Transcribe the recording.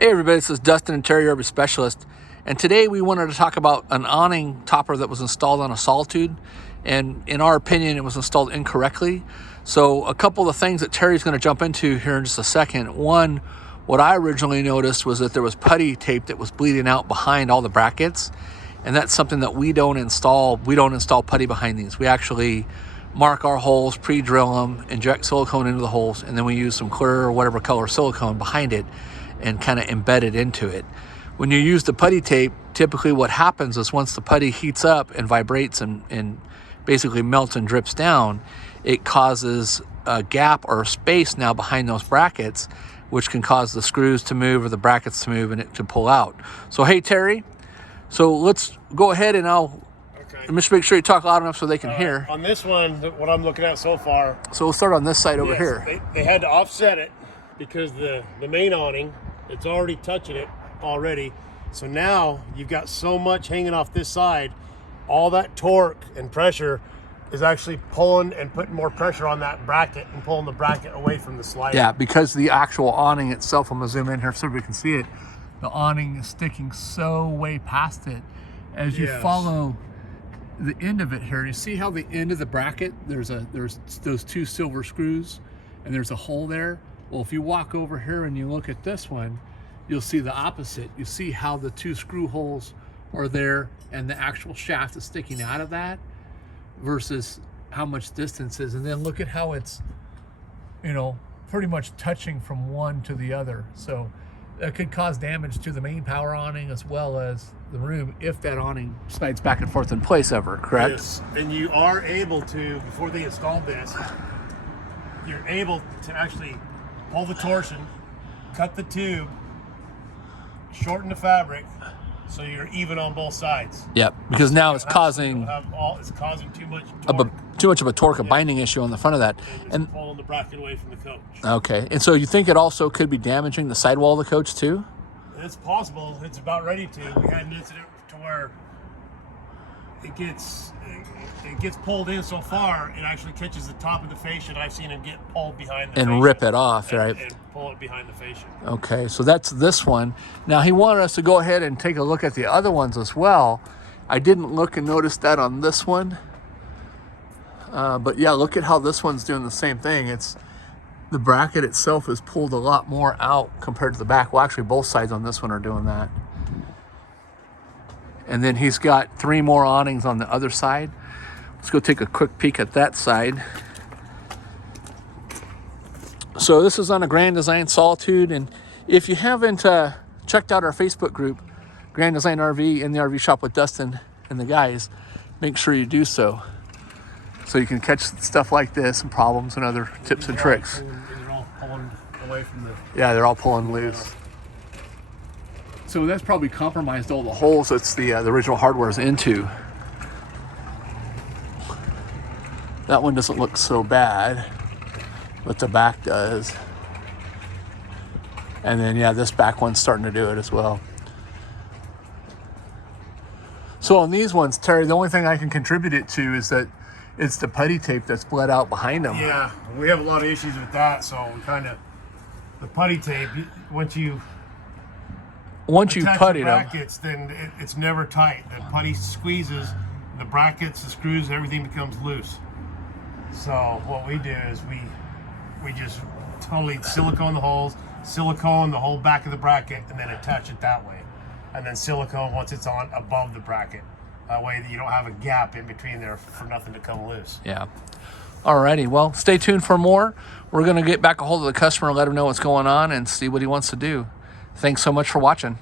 Hey everybody, this is Dustin and Terry RV Specialist, and today we wanted to talk about an awning topper that was installed on a Silde-Out, and in our opinion it was installed incorrectly. So a couple of the things that Terry's going to jump into here in just a second. One, what I originally noticed was that there was putty tape that was bleeding out behind all the brackets, and that's something that we don't install. We don't install putty behind these. We actually mark our holes, pre-drill them, inject silicone into the holes, and then we use some clear or whatever color silicone behind it and kind of embed it into it. When you use the putty tape, typically what happens is once the putty heats up and vibrates and basically melts and drips down, it causes a gap or a space now behind those brackets, which can cause the screws to move or the brackets to move and it to pull out. So hey Terry, so let's go ahead and just make sure you talk loud enough so they can hear. On this one, what I'm looking at so far. So we'll start on this side over here. They had to offset it because the main awning, it's already touching it already. So now you've got so much hanging off this side, all that torque and pressure is actually pulling and putting more pressure on that bracket and pulling the bracket away from the slider. Yeah, because the actual awning itself, I'm gonna zoom in here so everybody can see it. The awning is sticking so way past it. As you follow the end of it here, you see how the end of the bracket, there's those two silver screws and there's a hole there. Well, if you walk over here and you look at this one, you'll see the opposite. You see how the two screw holes are there and the actual shaft is sticking out of that versus how much distance is. And then look at how it's, pretty much touching from one to the other. So that could cause damage to the main power awning as well as the room if that awning slides back and forth in place ever, correct? Yes, and you are able to, before they install this, you're able to actually pull the torsion, cut the tube, shorten the fabric, so you're even on both sides. Yep, because now it's causing too much of a torque, a binding issue on the front of that, and pulling the bracket away from the coach. Okay, and so you think it also could be damaging the sidewall of the coach too? It's possible. It's about ready to. We had an incident to where it gets pulled in so far, it actually catches the top of the fascia. I've seen it get pulled behind the fascia. And rip it off, right? And pull it behind the fascia. Okay, so that's this one. Now he wanted us to go ahead and take a look at the other ones as well. I didn't look and notice that on this one. But yeah, look at how this one's doing the same thing. It's the bracket itself is pulled a lot more out compared to the back. Well, actually both sides on this one are doing that. And then he's got 3 more awnings on the other side. Let's go take a quick peek at that side. So this is on a Grand Design Silde-Out, and if you haven't checked out our Facebook group, Grand Design RV in the RV shop with Dustin and the guys, make sure you do so. So you can catch stuff like this and problems and other tips and tricks. And they're all pulling away from the... Yeah, they're all pulling loose. So that's probably compromised all the holes that's the original hardware is into. That one doesn't look so bad, but the back does. And then, yeah, this back one's starting to do it as well. So on these ones, Terry, the only thing I can contribute it to is that it's the putty tape that's bled out behind them. Yeah, we have a lot of issues with that, so we the putty tape, once you putty the brackets, then it's never tight. The putty squeezes, the brackets, the screws, everything becomes loose. So what we do is we just totally silicone the holes, silicone the whole back of the bracket, and then attach it that way. And then silicone once it's on above the bracket. That way that you don't have a gap in between there for nothing to come loose. Yeah. Alrighty, well, stay tuned for more. We're going to get back a hold of the customer and let him know what's going on and see what he wants to do. Thanks so much for watching.